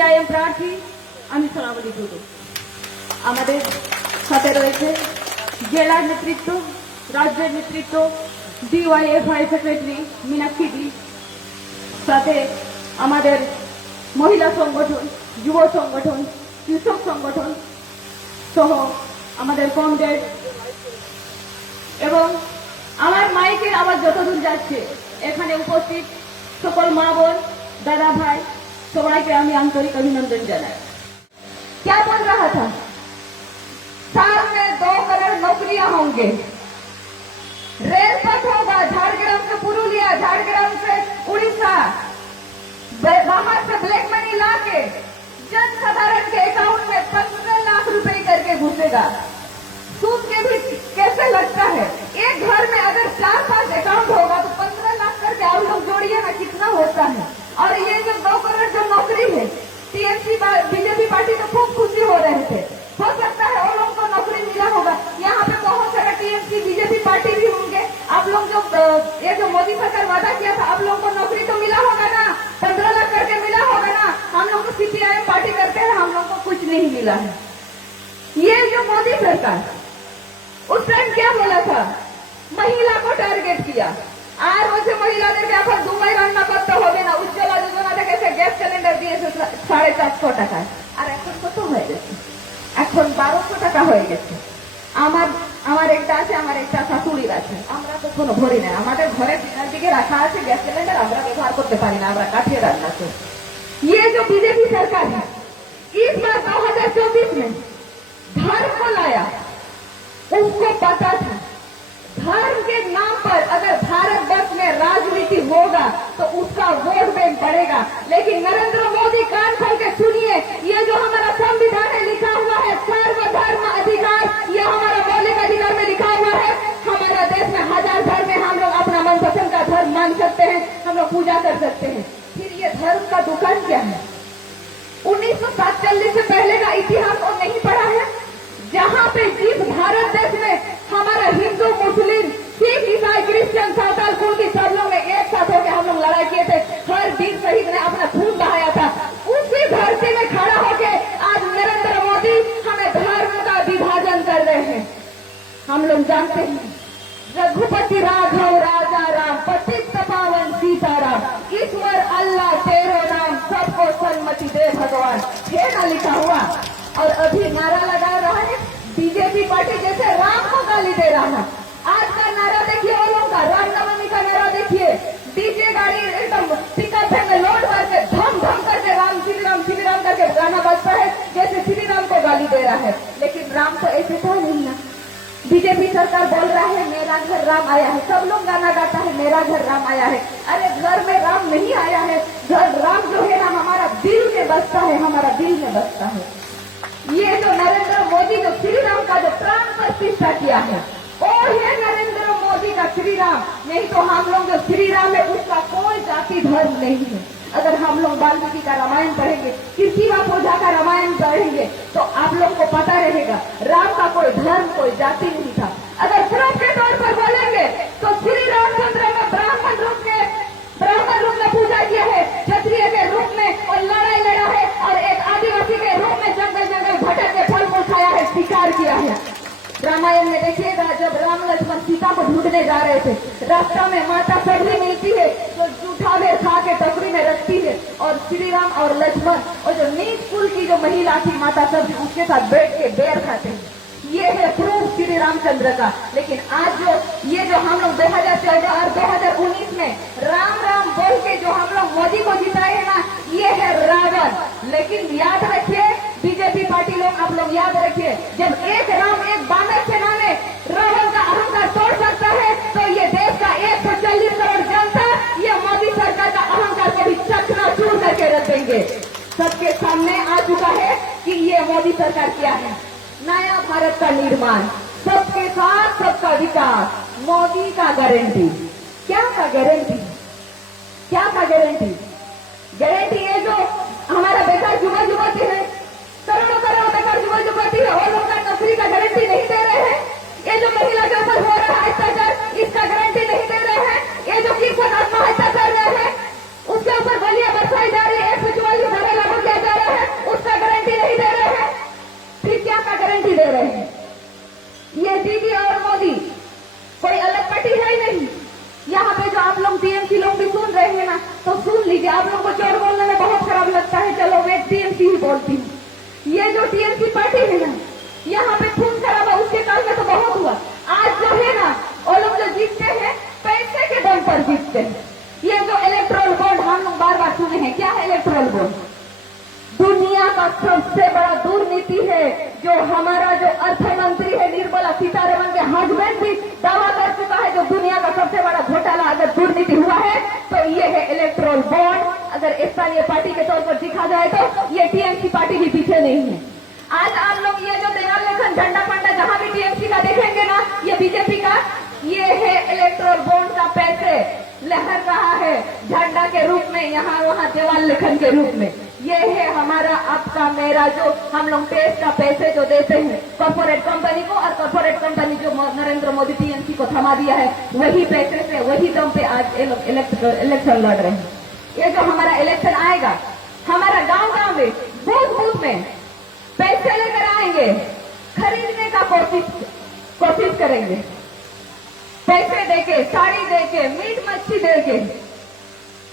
CPIM প্রার্থী আমি সোনামণি টুডু। আমাদের সাথে রয়েছে জেলার নেতৃত্ব, রাজ্যের নেতৃত্ব, ডিওয়াইএফআই সেক্রেটারি মীনাক্ষী দি, সাথে আমাদের মহিলা সংগঠন, যুব সংগঠন, কৃষক সংগঠন সহ আমাদের কমরেড এবং আমার মাইকের আওয়াজ যতদূর যাচ্ছে এখানে উপস্থিত সকল মা বোন, दादा भाई सबाई के हमें आंतरिक अभिनंदन जानाए। क्या बोल रहा था? साल में 2 करोड़ नौकरियां होंगे, रेल पथ होगा झारग्राम से पुरुलिया, झारग्राम से उड़ीसा, बाहर से ब्लैक मनी ला के जनसाधारण के अकाउंट में 15 लाख रुपए करके घुसेगा। सूद के भी कैसे लगता है? एक घर में अगर 4-5 अकाउंट होगा तो 15 लाख करके आप लोग जोड़िए ना, कितना होता है। और ये जो 2 करोड़ जो नौकरी है, टीएमसी बीजेपी पार्टी तो खूब खुशी हो रहे थे, हो सकता है वो लोग को नौकरी मिला होगा। यहाँ पे बहुत सारा टीएमसी बीजेपी पार्टी भी होंगे। आप लोग जो ये जो मोदी सरकार वादा किया था, आप लोग को नौकरी तो मिला होगा ना, 15 लाख करके मिला होगा ना। हम लोग को सीपीआईएम पार्टी करते हैं, हम लोग को कुछ नहीं मिला है। ये जो मोदी सरकार उस टाइम क्या बोला था? महिला को टारगेट किया। আর হচ্ছে মহিলাদেরকে এখন দুবাই রান্না করতে হবে না, উজ্জ্বলা যোজনা থেকে গ্যাস সিলিন্ডার দিয়েছে 450 টাকায়, আর এখন কত হয়ে গেছে? এখন 1200 টাকা হয়ে গেছে। আমার একটা আছে, আমার একটা শাশুড়ির আছে, আমরা তো কোনো ভরি না, আমাদের ঘরে দিকে রাখা আছে গ্যাস সিলিন্ডার, আমরা ব্যবহার করতে পারি না, আমরা কাঠিয়ে রান্না করি। ये जो बीजेपी सरकार है इस बार 2024 में धर्म को लाया, उसको पता था धर्म के नाम पर अगर भारत वर्ष में राजनीति होगा तो उसका वोट बैंक बढ़ेगा। लेकिन नरेंद्र मोदी कान खोल के सुनिए, ये जो हमारा संविधान में लिखा हुआ है सर्वधर्म अधिकार, ये हमारा मौलिक अधिकार में लिखा हुआ है। हमारा देश में 1000 धर्म में हम लोग अपना मनपसंद का धर्म मान सकते हैं, हम लोग पूजा कर सकते हैं। फिर ये धर्म का दुकान क्या है? 1947 से पहले का इतिहास और नहीं पढ़ा है? जहाँ पे जिस भारत देश में हमारा हिंदू, मुस्लिम, सिख, ईसाई, क्रिश्चियन, सावताल कुल की सब लोग ने एक साथ होकर हम लोग लड़ाई किए थे, हर वीर शहीद ने अपना खून बहाया था, उसी धरती में खड़ा होकर आज नरेंद्र मोदी हमें धर्म का विभाजन कर रहे हैं। हम लोग जानते हैं रघुपति राघव राजा राम, पतित पावन सीताराम, ईश्वर अल्लाह तेरो नाम, सबको सन्मति दे भगवान, है ना लिखा हुआ। और अभी नारा लगा रहा है बीजेपी पार्टी जैसे राम को गाली दे रहा है। आज का नारा देखिए, वो लोग का रामनवमी का नारा देखिए, डीजे गाड़ी एकदम पिकअप में लोड करके धम धम करके राम श्री राम करके गाना बजता है, जैसे श्री राम को गाली दे रहा है। लेकिन राम तो ऐसे था नहीं ना। बीजेपी सरकार बोल रहा है मेरा घर राम आया है, सब लोग गाना गाता है मेरा घर राम आया है। अरे घर में राम नहीं आया है, घर राम जो है ना हमारा दिल में बसता है, हमारा दिल में बसता है। ये जो नरेंद्र मोदी जो श्री राम का जो प्राण प्रतिष्ठा किया है, वो है नरेंद्र मोदी का श्री राम। नहीं तो हम लोग जो श्री राम है उसका कोई जाति धर्म नहीं है। अगर हम लोग वाल्मीकि का रामायण पढ़ेंगे, किसी पूजा का रामायण पढ़ेंगे तो आप लोग को पता रहेगा राम का कोई धर्म, कोई जाति नहीं था। अगर प्रूफ के तौर पर बोलेंगे तो श्री रामचंद्र में ब्राह्मण रूप में पूजा किया है, क्षत्रिय के रूप में और लड़ाई लड़ा है, और एक आदिवासी के रूप में जंगल जंगल भटक के फल फूल खाया है, शिकार किया है। रामायण में देखिएगा जब राम लक्ष्मण सीता को ढूंढने जा रहे थे, रास्ता में माता सबली मिलती है तो जूठा बेर खा के टोकरी में रखती है, और श्री राम और लक्ष्मण और जो नीच कुल की जो महिला थी माता सबली, उसके साथ बैठ के बेर खाते हैं। ये है प्रूफ श्री रामचंद्र का। लेकिन आज जो ये जो हम लोग 2014 और 2019 में राम राम बोल के जो हम लोग मोदी को जिताए हैं ना, ये है रावण। लेकिन याद रखिए बीजेपी पार्टी लोग, आप लोग याद रखिए, जब एक राम एक बानर सेना में रावण का अहंकार तोड़ सकता है तो ये देश का 140 करोड़ जनता ये मोदी सरकार का अहंकार को भी चकनाचूर करके रख देंगे। सबके सामने आ चुका है कि ये मोदी सरकार क्या है। नया भारत का निर्माण, सबके साथ सबका विकास, मोदी का गारंटी। क्या का गारंटी? क्या का गारंटी? गारंटी है जो हमारा बेकार युवा युवती है, करोड़ों बेकार युवा युवती है, वो लोग का नौकरी का गारंटी नहीं दे रहे हैं। ये जो महिला के ऊपर हो रहा है अत्याचार, इसका गारंटी नहीं दे रहे हैं। ये जो किसान आत्महत्या कर रहे हैं उसके ऊपर बलिया बरसाई जा रही है, 144 धारा लागू किया जा रहा है। बोलती हूँ, ये जो टीएमसी पार्टी है ना, यहाँ पे खून खराबा उसके काल में तो बहुत हुआ। आज जो है ना, वो लोग जो जीतते हैं पैसे के दम पर जीतते हैं। ये जो इलेक्ट्रोल बॉन्ड हम लोग बार बार सुने हैं, क्या है इलेक्ट्रोल बॉन्ड? दुनिया का सबसे बड़ा दुर्नीति है, जो हमारा जो अर्थ मंत्री है निर्मला सीतारमण के हस्बैंड भी दावा कर चुका है, जो दुनिया का सबसे बड़ा घोटाला अगर दुर्नीति हुआ है तो ये है इलेक्ट्रोल बॉन्ड। अगर स्थानीय पार्टी के तौर पर दिखा जाए तो ये टीएमसी पार्टी भी पीछे नहीं है। आज आप लोग ये जो दयाल लेखन झंडा पंडा जहां भी टीएमसी का देखेंगे ना, ये बीजेपी का, ये है इलेक्ट्रोल बॉन्ड का पैसे लहर रहा है झंडा के रूप में, यहाँ वहाँ दयाल लेखन के रूप में। ये है हमारा आपका मेरा जो हम लोग टैक्स का पैसे जो देते हैं कॉर्पोरेट कंपनी को, और कॉर्पोरेट कंपनी जो नरेंद्र मोदी टीएमसी को थमा दिया है, वही पैसे से वही दम पे आज इलेक्शन लड़ रहे हैं। ये जो हमारा इलेक्शन आएगा, हमारा गांव गांव में बूथ बूथ में पैसे लेकर आएंगे, खरीदने का कोशिश करेंगे, पैसे देके, साड़ी देके, मीट मच्छी देके,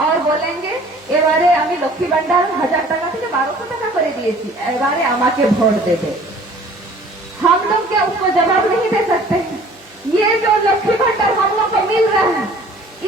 और बोलेंगे এবারে আমি লক্ষ্মী ভান্ডার 1000 টাকা থেকে 1200 টাকা করে দিয়েছি, এবারে আমাকে ভোट दे दे। हम लोग क्या उसको जवाब नहीं दे सकते? ये जो लक्ष्मी भंडार हम लोग को मिल रहा है,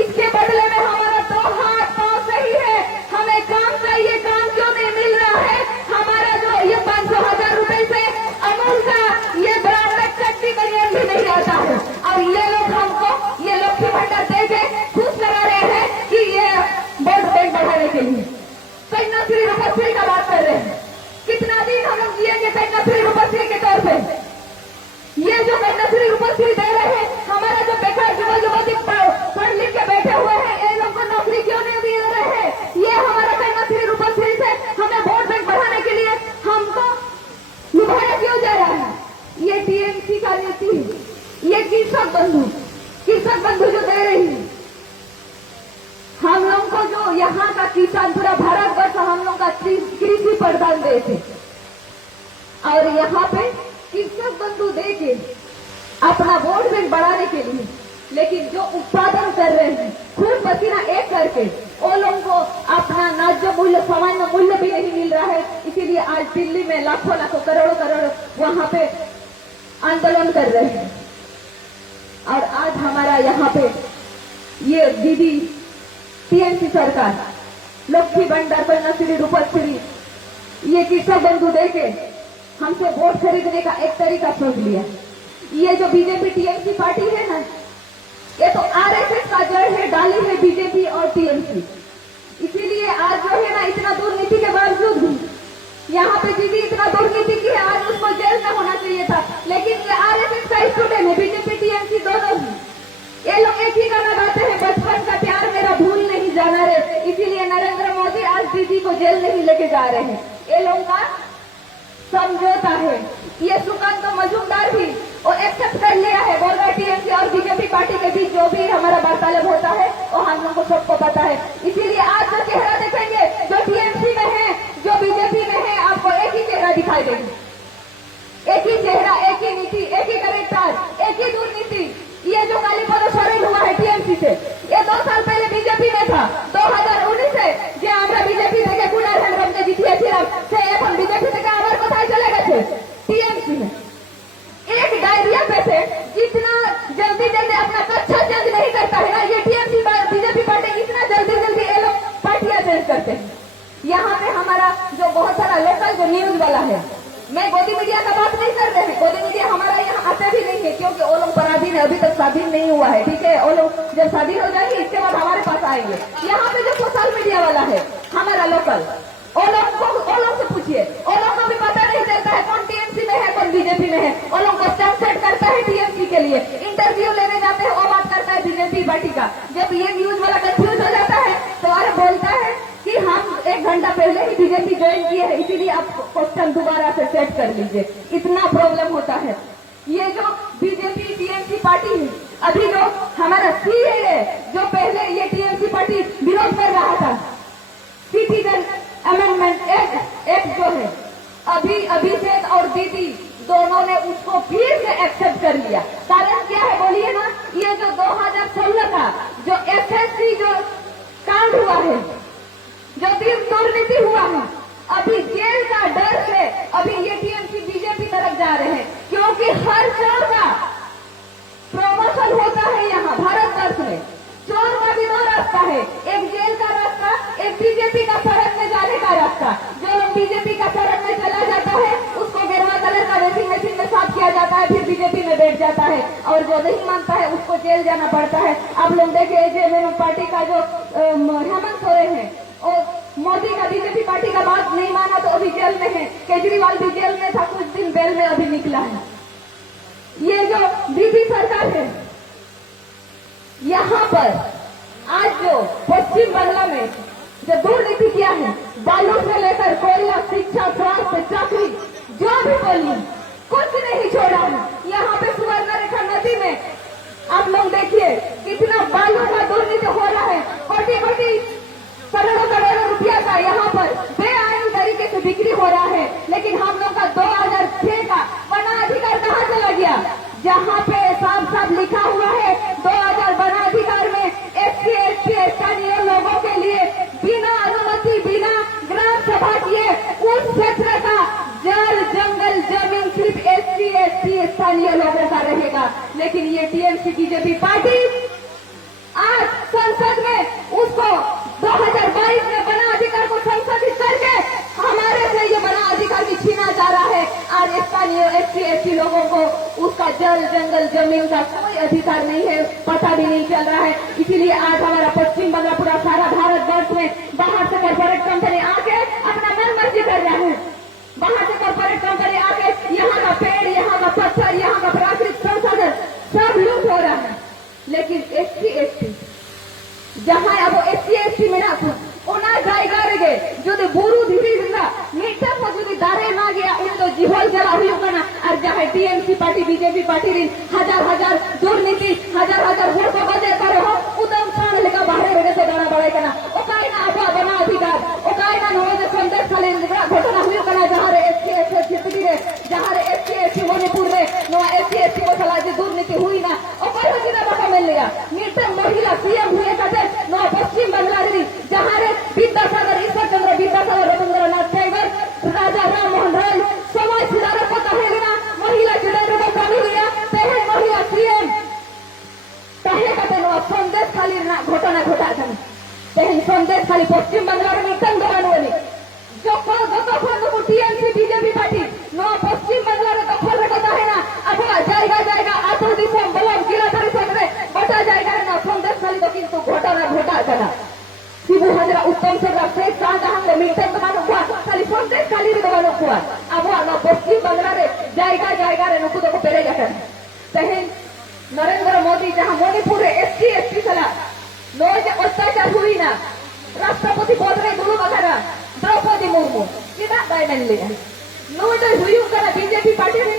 इसके बदले में हमारा 2 हाथ पांव सही है, हमें काम चाहिए, काम क्यों नहीं मिल रहा है? हमारा जो ये 500,000 रुपए से अमूल का ये ब्रांडेड चट्टी बनियान भी नहीं आता है, और ये लोग हमको ये लक्ष्मी भंडार दे के खुश करा रहे हैं कि ये वोट बैंक बढ़ाने के लिए कन्याश्री रूपश्री का बात कर रहे हैं। कितना दिन हम लोग जिएंगे कन्याश्री रूपश्री के तौर पे? ये जो कन्याश्री रूपश्री दे रहे हैं, हमारा जो बेकार युवा युवती पढ़ लिख के बैठे हुए हैं, ये लोग को नौकरी क्यों नहीं दे रहे हैं? ये हमारा कन्याश्री रूपश्री से हमें वोट बैंक बढ़ाने के लिए हमको लुभाया क्यों जा रहा है? ये टीएमसी का नीति है। ये कृषक बंधु जो दे रही है, हम लोग को जो यहाँ का किसान, पूरा भारतवर्ष हम लोग का कृषि प्रधान देश है, और यहाँ पे कृषक बंधु दे के अपना वोट बैंक बढ़ाने के लिए, लेकिन जो उत्पादन कर रहे हैं खून पसीना एक करके, वो लोगों को अपना न्याय्य मूल्य, सामान्य मूल्य भी नहीं मिल रहा है। इसीलिए आज दिल्ली में लाखों लाखों करोड़ों वहां पे आंदोलन कर रहे हैं। और आज हमारा यहाँ पे ये दीदी टीएमसी सरकार लक्ष्मी भंडार, कन्याश्री रूपश्री, ये कृषक बंधु देके हमसे वोट खरीदने का एक तरीका सोच लिया। ये जो बीजेपी टीएमसी पार्टी है ना, ये तो आरएसएस का जड़ है, डाली है बीजेपी और टीएमसी। इसीलिए आज जो है ना, इतना दुर्नीति के बावजूद भी यहाँ पे दीदी इतना दुर्नीति की है, आज उसको जेल में होना चाहिए था, लेकिन ये आरएसएस का स्टूडेंट है, बीजेपी टीएमसी दोनों ही। ये लोग एक ही गाना गाते हैं, बचपन का प्यार मेरा भूल नहीं जाना रे। इसीलिए नरेंद्र मोदी आज दीदी को जेल नहीं लेके जा रहे हैं। ये लोगों का समझौता है। ये सुकांत मजूमदार भी वो एक्सेप्ट कर लिया है, बोल रहा है टीएमसी और बीजेपी पार्टी के बीच जो भी हमारा वार्तालाप होता है वो हम लोग को सबको पता है। इसीलिए आज जो चेहरा देखेंगे, जो टीएमसी में है, जो बीजेपी में है, आपको एक ही चेहरा दिखाई देगा, एक ही चेहरा, एक ही नीति, एक ही करेक्टर, एक ही दुर्नीति। ये जो कालीपद सरेल हुआ है टीएमसी से, ये 2 साल पहले बीजेपी में था, 2019 से যে আমরা বিজেপি থেকে কুড়ার হ্যান্ড্রামকে জিতিয়েছিলাম, সে এখন বিজেপি থেকে আবার কোথায় চলে গেছে? टीएमसी में। एक डायरिया पेशेंट जितना जल्दी अपना कक्षा चेंज नहीं करता है ना, ये टीएमसी बीजेपी पार्टी इतना जल्दी ये लोग पार्टियां चेंज करते हैं। यहाँ पे हमारा जो बहुत सारा लोकल जो न्यूज वाला है, मैं गोदी मीडिया का बात नहीं कर रहे हैं, गोदी मीडिया हमारा यहाँ आते भी नहीं है, क्योंकि वो लोग पराधीन है, अभी तक स्वाधीन नहीं हुआ है, ठीक है। वो लोग जब स्वाधीन हो जाएंगे इसके बाद हमारे पास आएंगे। यहाँ पे जो सोशल मीडिया वाला है हमारा लोकल, वो लोग से पूछिए, वो लोग को भी पता नहीं चलता है कौन टीएमसी में है कौन बीजेपी में है। वो लोग को सेट करता है टीएमसी के लिए, इंटरव्यू लेने जाते हैं वो बात करता है बीजेपी पार्टी का। जब ये न्यूज वाला कंफ्यूज हो जाता है तो अरे बोलता है कि हम 1 घंटा पहले ही बीजेपी ज्वाइन किए हैं, इसीलिए आप क्वेश्चन दोबारा से सेट कर लीजिए। इतना प्रॉब्लम होता है। ये जो बीजेपी टीएमसी पार्टी है, अभी जो हमारा सीए है, जो पहले ये टीएमसी पार्टी विरोध कर रहा था, सिटीजन अमेंडमेंट एक्ट जो है, अभी अभिषेक और दीदी दोनों ने उसको फिर से एक्सेप्ट कर लिया। कारण क्या है बोलिए ना? ये जो 2016 का जो एसएससी जो कांड हुआ है, जो दुर्नीति हुआ है, अभी जेल का डर से अभी ये टीएमसी बीजेपी तरफ जा रहे हैं, क्योंकि हर चोर का प्रमोशन होता है यहाँ भारतवर्ष में। चोर का भी दो रास्ता है, एक जेल का रास्ता, एक बीजेपी का शरण में जाने का रास्ता। जो लोग बीजेपी का शरण में चला जाता है उसको गेरुआ कलर का वॉशिंग मशीन में साफ किया जाता है, फिर बीजेपी में बैठ जाता है, और जो नहीं मानता है उसको जेल जाना पड़ता है। आप लोग देखिए जेएमएम पार्टी का जो हेमंत सोरेन है, और मोदी का बीजेपी पार्टी का बात नहीं माना तो अभी जेल में है। केजरीवाल भी जेल में था, कुछ दिन बेल में अभी निकला है। ये जो बीजेपी सरकार है, यहाँ पर आज जो पश्चिम बांग्ला में जो दुर्नीति किया है, बालू से लेकर कोयला, शिक्षा, स्वास्थ्य, चाकरी, जो भी बोली कुछ नहीं छोड़ा है। यहाँ पे सुवर्णरेखा नदी में आप लोग देखिए कितना बालू का दुर्नीति हो रहा है। कोटि कोटि करोड़ों करोड़ों रुपया का यहाँ पर बेआईनी तरीके से बिक्री हो रहा है। लेकिन हम लोग का 2006 का वना अधिकार कहाँ चला गया, जहाँ पे साफ साफ लिखा हुआ है 2000 वन अधिकार में एससी एसटी स्थानीय लोगों के लिए बिना अनुमति, बिना ग्राम सभा किए उस क्षेत्र का जल, जंगल, जमीन सिर्फ एससी एसटी स्थानीय लोगों का रहेगा। लेकिन ये टीएमसी बीजेपी पार्टी आज संसद में उसको 2022 में बना अधिकार को संशोधित करके हमारे से ये बना अधिकार भी छीना जा रहा है। आज स्थानीय एससी एसटी लोगों को उसका जल, जंगल, जमीन का कोई अधिकार नहीं है, पता भी नहीं चल रहा है। इसीलिए आज हमारा पश्चिम बंगाल, पूरा सारा भारतवर्ष में बाहर से कॉर्पोरेट कंपनी आके अपना मन मर्जी कर रहा है। बाहर से कॉर्पोरेट कंपनी आके यहाँ का पेड़, यहाँ का पत्थर, यहाँ का प्राकृतिक संसाधन सब लूट हो रहा है। लेकिन एससी एसटी जहाँ अब एससी एसटी में ना ओना जायगा रे जो बुरु धीरे धीरे मीठा को जो दारे ना गया उन तो जीवल जला हुई होगा और जहाँ टीएमसी पार्टी बीजेपी पार्टी री हजार हजार दुर्नीति हजार हजार वोट को बजे करे हो उदम स्थान लेकर बाहर रहे से दाना बढ़ाई करना ओकाई ना अब बना अधिकार ओकाई ना नोए संदेश खाली घटना हुई करना जहाँ रे एससी एसटी छेत्री रे जहाँ रे एससी एसटी मणिपुर रे नो एससी एसटी को चला जो दुर्नीति हुई ना ओकाई हो किना बाका मिल लेगा नीचे महिला सीएम हुए कहते नो पश्चिम बंगाल री जहाँ रे विद्यासागर ईश्वर चंद्र विद्यासागर रविंद्रनाथ टैगोर राजा राम मोहन राय समाज सुधारक को कहे ना महिला चुनाव को कमी लिया पहले महिला सीएम कहे कहते नो संदेश खाली ना घटना घटा था पहले संदेश खाली पश्चिम बंगाल में कम दौरान वाली जो दखल टीएमसी बीजेपी पार्टी नो पश्चिम बंगाल दखल रखता है ना अब जाएगा जाएगा आतो दिसम बलम जिला परिषद में बटा जाएगा ना संदेश खाली तो किंतु घटना घटा था शिबू हजरा उत्तम से शेख शाहजहां को मिलते तो मानो हुआ खाली संदेश खाली रे मानो हुआ अब ना पश्चिम बंगाल रे जाएगा रे नुकु तो पेरेगा कर पहले नरेंद्र मोदी जहां मणिपुर रे एससी एसटी चला नो जे अत्याचार हुई ना राष्ट्रपति पद रे गुरु बगाना द्रौपदी मुर्मू किदा दायन लिया नो जे हुई करा बीजेपी पार्टी